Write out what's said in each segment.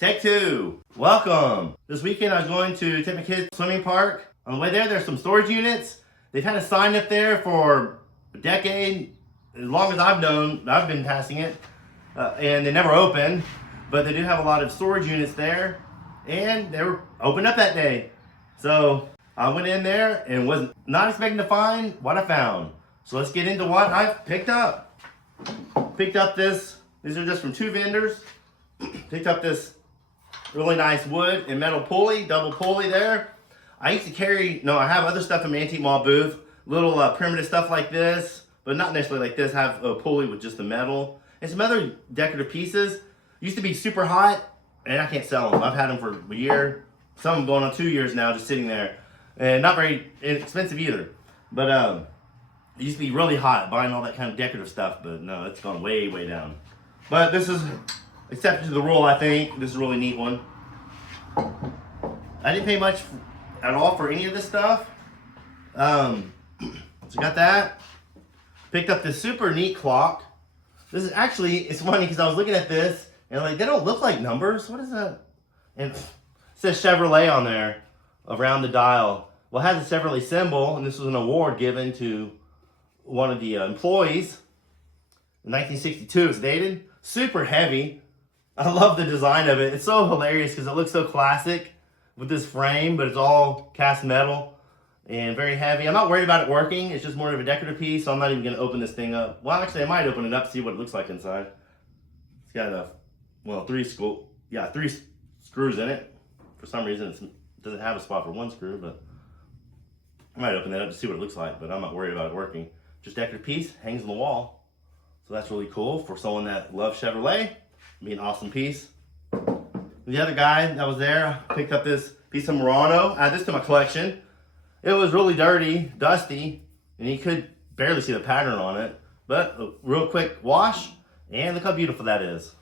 Take two. Welcome. This weekend I was going to take my kids to the swimming park. On the way there, there's some storage units. They've had a sign up there for a decade, as long as I've known. I've been passing it, and they never open. But they do have a lot of storage units there, and they were opened up that day. So I went in there and was not expecting to find what I found. So let's get into what I've picked up. Picked up this. These are just from two vendors. Picked up this really nice wood and metal pulley, double pulley there. I used to carry, I have other stuff in my antique mall booth, little primitive stuff like this, but not necessarily like this. I have a pulley with just the metal and some other decorative pieces. Used to be super hot, and I can't sell them. I've had them for a year, some of them going on 2 years now, just sitting there, and not very inexpensive either. But it used to be really hot buying all that kind of decorative stuff, but no, it's gone way, way down. But this is exception to the rule, I think. This is a really neat one. I didn't pay much at all for any of this stuff. So got that. Picked up this super neat clock. This is actually, it's funny because I was looking at this and like, they don't look like numbers. What is that? And it says Chevrolet on there around the dial. Well, it has a Chevrolet symbol, and this was an award given to one of the employees in 1962. It's dated. Super heavy. I love the design of it. It's so hilarious because it looks so classic with this frame, but it's all cast metal and very heavy. I'm not worried about it working. It's just more of a decorative piece, so I'm not even going to open this thing up. Well, actually, I might open it up to see what it looks like inside. It's got three screws in it. For some reason, it doesn't have a spot for one screw, but I might open that up to see what it looks like, but I'm not worried about it working. Just decorative piece, hangs on the wall. So that's really cool for someone that loves Chevrolet. Be an awesome piece. The other guy that was there picked up this piece of Murano. Add this to my collection. It was really dirty, dusty, and you could barely see the pattern on it. But a real quick wash, and look how beautiful that is.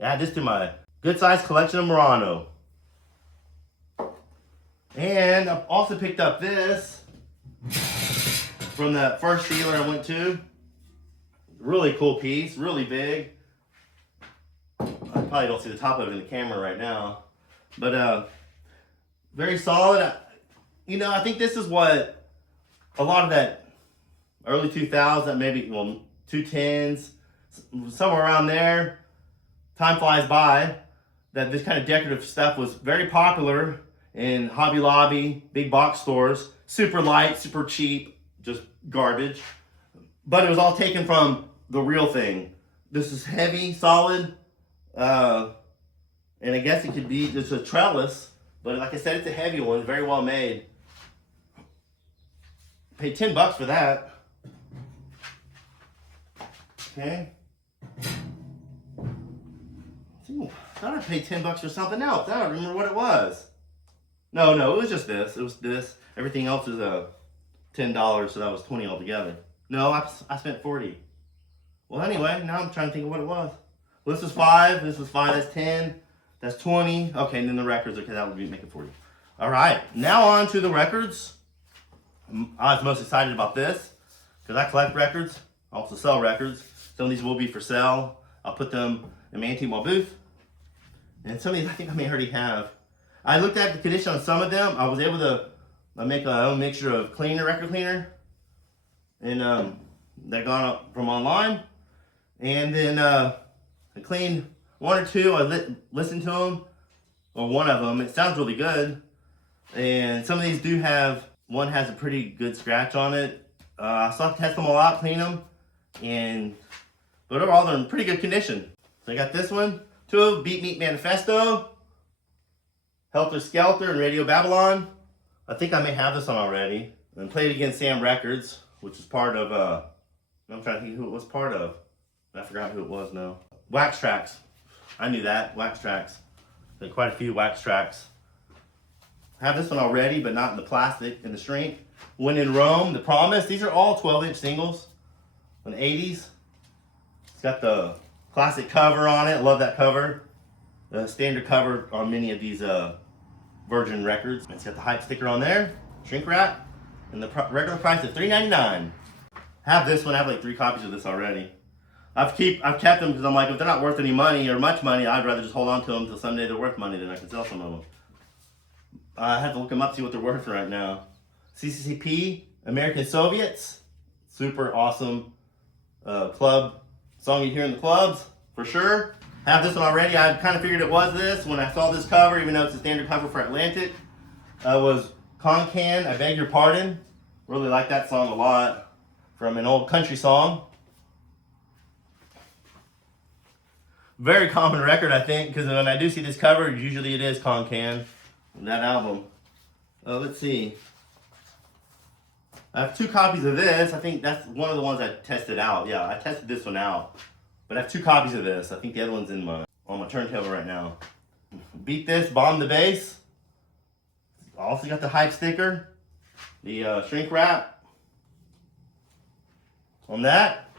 Add this to my good sized collection of Murano. And I also picked up this from the first dealer I went to. Really cool piece, really big. I probably don't see the top of it in the camera right now, but very solid. I think this is what a lot of that early 2000s, maybe 210s, somewhere around there. Time flies by. That this kind of decorative stuff was very popular in Hobby Lobby, big box stores. Super light, super cheap, just garbage. But it was all taken from the real thing. This is heavy, solid. And I guess it could be just a trellis, but like I said, it's a heavy one, very well made. Paid $10 for that. Okay. Ooh, I thought I paid $10 for something else. I don't remember what it was. No, it was just this. It was this. Everything else is $10, so that was $20 altogether. No, I spent $40. Well, anyway, now I'm trying to think of what it was. Well, this was $5. This was $5. That's $10. That's $20. Okay, and then the records. Okay, that would make it $40. All right, now on to the records. I was most excited about this because I collect records. I also sell records. Some of these will be for sale. I'll put them in my antique mall booth. And some of these I think I may already have. I looked at the condition on some of them. I was able to make my own mixture of record cleaner, and that got up from online. And then I cleaned one or two. I listened to them, or one of them. It sounds really good. And some of these do have, one has a pretty good scratch on it. I still have to test them all out, clean them. But overall, they're in pretty good condition. So I got this one, two of Beat Meat Manifesto, Helter Skelter, and Radio Babylon. I think I may have this one already. And Played Against Sam Records, which is part of, I'm trying to think who it was part of. I forgot who it was now. Wax Tracks. I knew that. Wax Tracks. There quite a few Wax Tracks. I have this one already, but not in the plastic, in the shrink. When in Rome, The Promise. These are all 12-inch singles from the 80s. It's got the classic cover on it. Love that cover. The standard cover on many of these Virgin records. It's got the hype sticker on there. Shrink wrap. And the regular price of $3.99. Have this one. I have like 3 copies of this already. I've kept them because I'm like, if they're not worth any money or much money, I'd rather just hold on to them until someday they're worth money, then I can sell some of them. I have to look them up, see what they're worth right now. CCCP, American Soviets, super awesome club song you hear in the clubs, for sure. Have this one already. I kind of figured it was this when I saw this cover, even though it's a standard cover for Atlantic. Was Can, I Beg Your Pardon. Really like that song a lot, from an old country song. Very common record, I think, because when I do see this cover, usually it is Can, that album. Let's see. I have 2 copies of this. I think that's one of the ones I tested out. Yeah, I tested this one out. But I have 2 copies of this. I think the other one's on my turntable right now. Beat This, Bomb the Bass. Also got the hype sticker. The shrink wrap on that.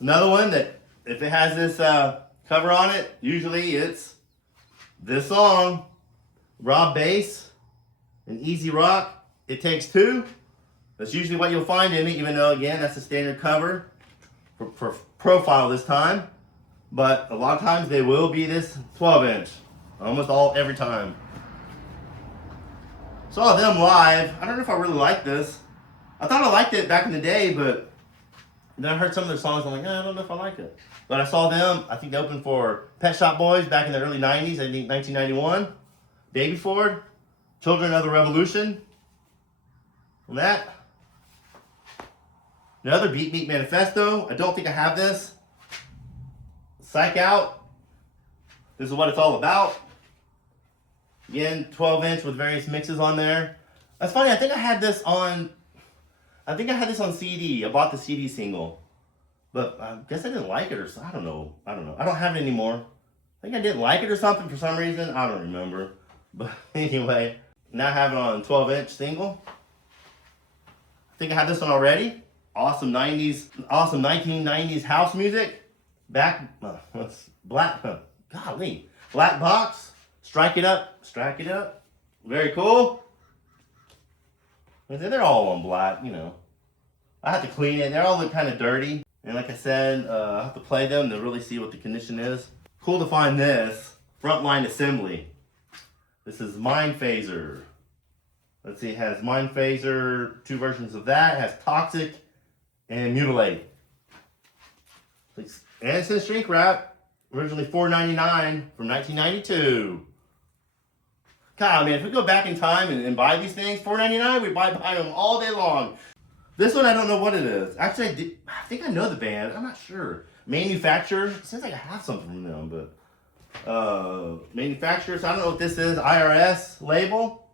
Another one that, if it has this cover on it, usually it's this song, Rob Bass and Easy Rock, It Takes Two. That's usually what you'll find in it, even though, again, that's a standard cover for profile this time. But a lot of times they will be this 12-inch, almost every time. Saw them live. I don't know if I really like this. I thought I liked it back in the day, but then I heard some of their songs, I'm like, I don't know if I like it. But I saw them, I think they opened for Pet Shop Boys back in the early 90s, I think 1991. Baby Ford, Children of the Revolution. And that. Another Beat Meat Manifesto. I don't think I have this. Psych Out. This is what it's all about. Again, 12-inch with various mixes on there. That's funny, I think I had this on CD. I bought the CD single. But I guess I didn't like it or something. I don't know. I don't have it anymore. I think I didn't like it or something for some reason. I don't remember. But anyway, now I have it on 12-inch single. I think I have this one already. Awesome 1990s house music. Black box. Strike it up. Very cool. They're all on black, you know. I have to clean it. They all look kind of dirty. And like I said, I have to play them to really see what the condition is. Cool to find this. Frontline Assembly. This is Mind Phaser. Let's see, it has Mind Phaser, 2 versions of that. It has Toxic and Mutilate. And it's in shrink wrap. Originally $4.99 from 1992. God, man, if we go back in time and buy these things, $4.99, we'd buy them all day long. This one, I don't know what it is. Actually, I think I know the band. I'm not sure. Manufacturer. It seems like I have something from them, but manufacturer. So I don't know what this is. IRS label.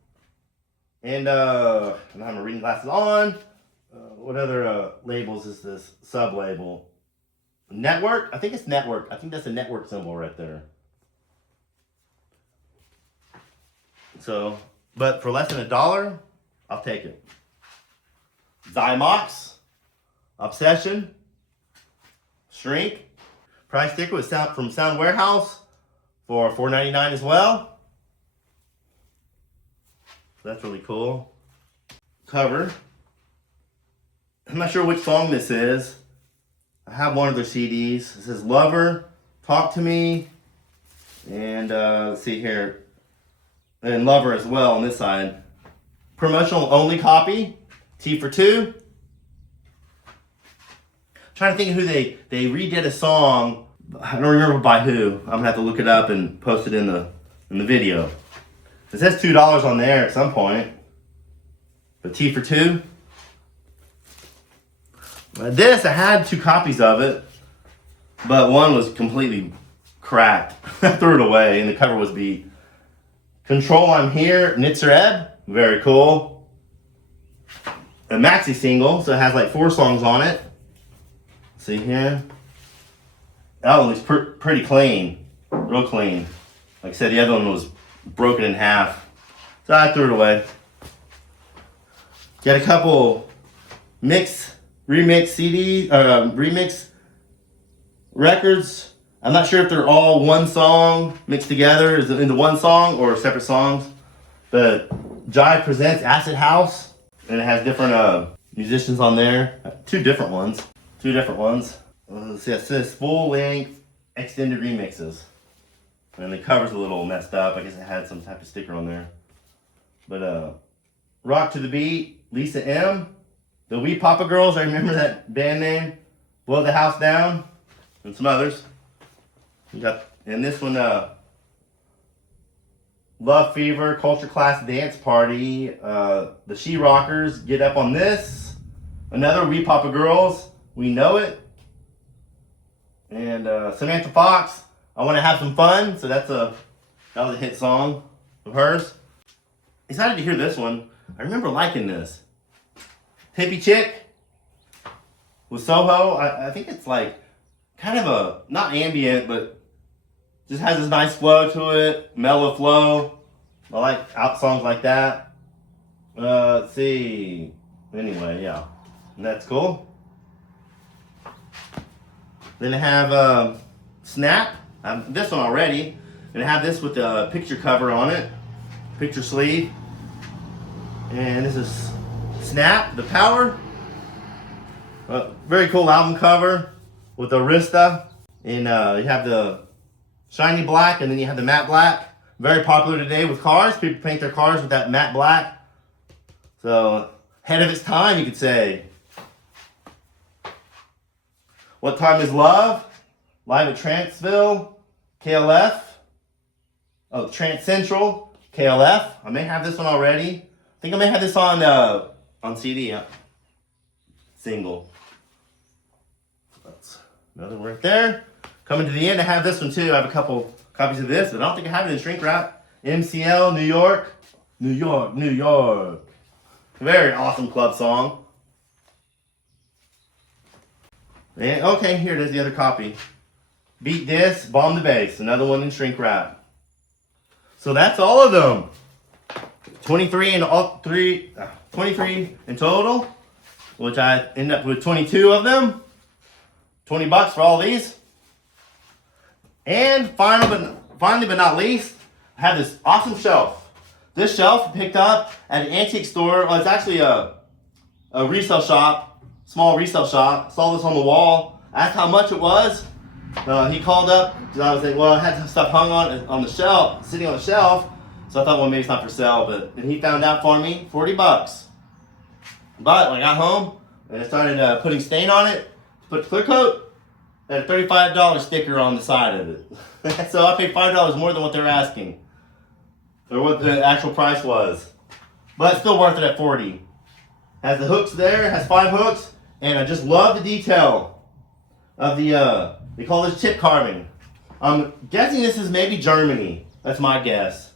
And I don't have my reading glasses on. What other labels is this? Sub-label. Network? I think it's network. I think that's a network symbol right there. So, but for less than $1, I'll take it. Zymox, Obsession, Shrink. Price sticker was from Sound Warehouse for $4.99 as well. That's really cool. Cover. I'm not sure which song this is. I have one of their CDs. It says Lover, Talk to Me, and let's see here. And Lover as well on this side. Promotional only copy. T for 2. Trying to think of who they redid a song. I don't remember by who. I'm gonna have to look it up and post it in the video. It says $2 on there at some point. But T for 2. This, I had 2 copies of it, but one was completely cracked. I threw it away and the cover was beat. Control I'm Here, Nitzer Ebb. Very cool. A maxi single, so it has like 4 songs on it. See here? That one looks pretty clean. Real clean. Like I said, the other one was broken in half. So I threw it away. Got a couple remix records. I'm not sure if they're all one song mixed together into one song or separate songs. But Jive presents Acid House. And it has different musicians on there. 2 different ones. Two different ones. It says full length extended remixes. And the cover's a little messed up. I guess it had some type of sticker on there. But Rock to the Beat, Lisa M. The Wee Papa Girls, I remember that band name. Blow the House Down. And some others. You got, and this one, Love Fever, Culture Class Dance Party. The She Rockers, Get Up on This. Another Wee Papa Girls, We Know It. And Samantha Fox, I Want to Have Some Fun. So that was a hit song of hers. Excited to hear this one. I remember liking this. Hippie Chick with Soho. I think it's like kind of a, not ambient, but just has this nice flow to it. Mellow flow. I like out songs like that. Let's see. Anyway, yeah. And that's cool. Then I have Snap. I have this one already. And I have this with the picture cover on it. Picture sleeve. And this is Snap, The Power. Very cool album cover with Arista. And you have the shiny black and then you have the matte black. Very popular today with cars. People paint their cars with that matte black. So, ahead of its time, you could say. What Time Is Love? Live at Tranceville, KLF. Oh, Trance Central, KLF. I may have this one already. I think I may have this on CD. Yeah. Single. That's another one right there. Coming to the end, I have this one too. I have a couple copies of this, but I don't think I have it in shrink wrap. MCL, New York. New York, New York. Very awesome club song. And, okay, here it is, the other copy. Beat This, Bomb the Bass. Another one in shrink wrap. So that's all of them. 23 in total, which I end up with 22 of them. $20 for all these. And finally but not least, I have this awesome shelf. This shelf I picked up at an antique store. Well, it's actually a resale shop, small resale shop. Saw this on the wall. Asked how much it was. He called up. I was like, well, I had some stuff hung on the shelf, sitting on the shelf. So I thought, well, maybe it's not for sale. And he found out for me, $40. But when I got home and I started putting stain on it, put clear coat, had a $35 sticker on the side of it. So I paid $5 more than what they're asking, or what the actual price was. But it's still worth it at $40. Has the hooks there, has 5 hooks, and I just love the detail of the, they call this chip carving. I'm guessing this is maybe Germany. That's my guess.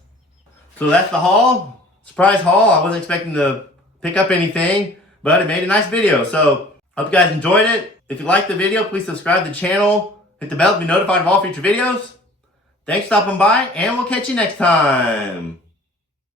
So that's the haul. Surprise haul. I wasn't expecting to pick up anything, but it made a nice video. So hope you guys enjoyed it. If you liked the video, please subscribe to the channel. Hit the bell to be notified of all future videos. Thanks for stopping by, and we'll catch you next time.